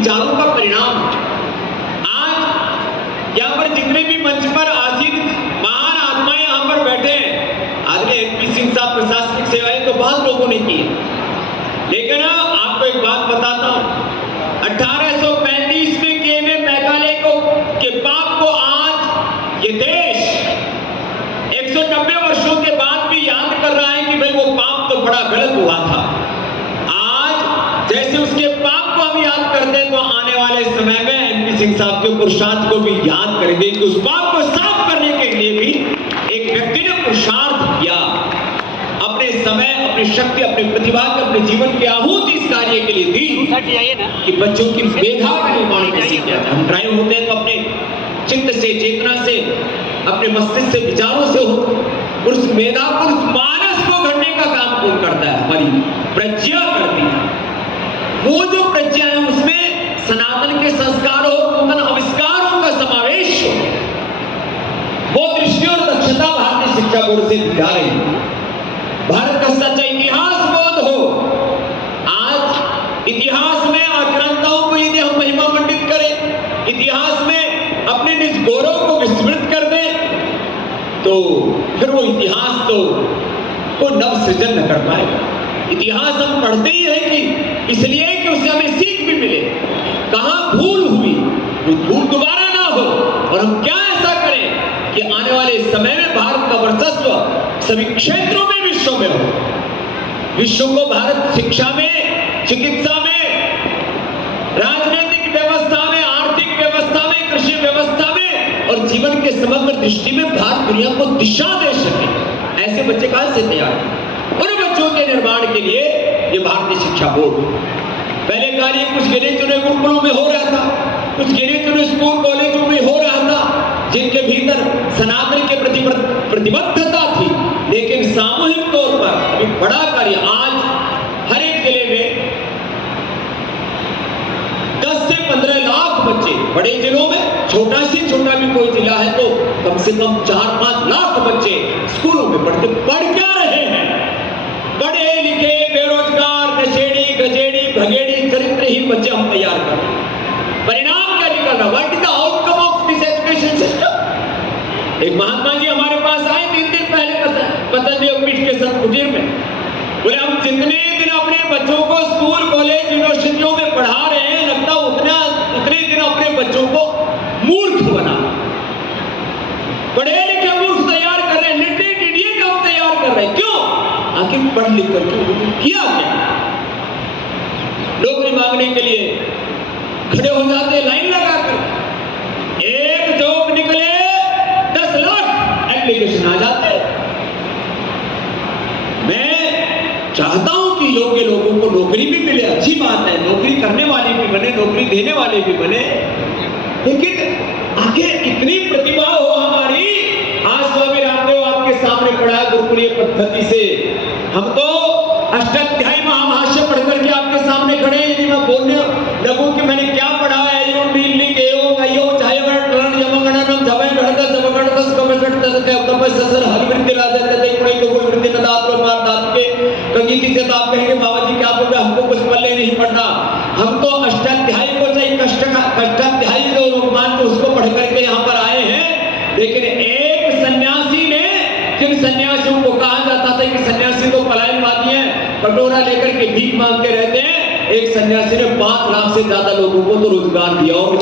विचारों का परिणाम। आज यहाँ पर जितने भी मंच पर आसीन महान आत्माएं यहाँ पर बैठे हैं, आदरणीय एनपी सिंह साहब प्रशासनिक सेवाएं तो बहुत लोगों ने की है, लेकिन आपको एक बात बताता हूँ, 1835 में किए हुए मैकाले के पाप को आज ये देश 190 वर्षों के बाद भी याद कर रहा है कि भाई वो पाप तो बड़ा गलत हुआ था। आज जैसे उसके पाप को हम याद करते हैं, तो आने वाले समय में एनपी सिंह साहब के पुरुषार्थ को भी याद करेंगे कि उस पाप को साफ करने के लिए भी एक व्यक्ति ने पुरुषार्थ किया, अपने समय, अपनी शक्ति, अपनी प्रतिभा के, अपने जीवन की आहुति इस कार्य के लिए दी कि बच्चों की मेधा का निर्माण कैसे किया जाए। हम ड्राइव होते हैं तो अपने चित्त से, चेतना से, अपने मस्तिष्क से, विचारों से हो, उस मेधा को, उस मानस को गढ़ने का काम कौन करता है? हमारी प्रज्ञा करती है। वो जो प्रज्ञा है उसमें सनातन के संस्कारों और नूतन आविष्कारों का समावेश हो, वो दृष्टि और दक्षता भारतीय शिक्षा बोर्ड से दिखा रही है। भारत का सच्चा इतिहास बोध हो। आज इतिहास में आक्रांताओं को यदि हम महिमा मंडित करें, इतिहास में अपने निज गौरव को विस्मृत कर दें, तो फिर वो इतिहास तो वो नव सृजन न कर पाएगा। इतिहास हम पढ़ते ही है कि इसलिए कि उससे हमें सीख भी मिले, कहां भूल हुई वो भूल दोबारा ना हो, और हम क्या ऐसा करें कि आने वाले समय में भारत का वर्चस्व सभी क्षेत्रों में विश्व में हो। विश्व को भारत शिक्षा में, चिकित्सा में, राजनीतिक व्यवस्था में, आर्थिक व्यवस्था में, कृषि व्यवस्था में और जीवन के समग्र दृष्टि में भारत दुनिया को दिशा दे सके। ऐसे बच्चे कहां से तैयार हैं? उन बच्चों के निर्माण के लिए ये भारतीय शिक्षा बोर्ड पहले कार्य कुछ गिने चुने गुरुकुलों में हो रहा था, कुछ गिने चुने स्कूल कॉलेजों में हो रहा था, जिनके भीतर सनातन के प्रति प्रतिबद्धता थी, लेकिन सामूहिक तौर पर एक बड़ा कार्य आज हर एक जिले में 10 से 15 लाख बच्चे, बड़े जिलों में छोटा से छोटा भी कोई जिला है तो कम से कम 4-5 लाख बच्चे स्कूलों में पढ़ क्या रहे हैं? पढ़े लिखे बेरोजगार, नशेड़ी, गजेड़ी, भगेड़ी, चरित्रहीन बच्चे हम तैयार कर रहे हैं। परिणाम क्या निकल रहा? What is the outcome of this education system? एक महात्मा जी हमारे पास आए 3 दिन पहले पतंजलि योगपीठ के संत कुटीर में, बोले हम जितने दिन अपने बच्चों को स्कूल, कॉलेज, यूनिवर्सिटियों में पढ़ा रहे हैं, लगता उतने दिन अपने बच्चों को मूर्ख बना, पढ़े लिखे मूर्ख तैयार कर रहे हैं, लिटरेट इडियट हम तैयार कर रहे हैं। क्यों? आखिर पढ़ लिख करके किया क्या? नौकरी मांगने के लिए खड़े हो जाते लाइन लगाकर, एक जॉब निकले 10 लाख एप्लीकेशन आ जाते। मैं चाहता हूं कि योग्य लोगों को नौकरी भी मिले, अच्छी बात है, नौकरी करने वाले भी बने, नौकरी देने वाले भी बने, लेकिन आगे इतनी प्रतिभा हो हमारी। आज स्वामी रामदेव आपके सामने पढ़ा है गुरुकुलीय पद्धति से, हम तो अष्टाध्यायी महाभाष्य पढ़ करके आपके सामने खड़े हैं। यदि मैं बोलने लगूं कि मैंने क्या पढ़ा है, तो आप कहेंगे बाबा जी क्या बोल रहे, हमको कुछ पल्ले नहीं पड़ता। हम तो अष्टाध्यायी को चाहिए, कष्टाध्यायी जो लोग मान के उसको पढ़ करके यहाँ पर आए हैं। लेकिन एक सन्यासी ने, जिन सन्यासियों को कहा जाता था कि सन्यासी तो पलायनवादी हैं, कटोरा लेकर के भीख मांगते रहते हैं, एक सन्यासी ने 5 लाख से ज्यादा लोगों को तो रोजगार दिया और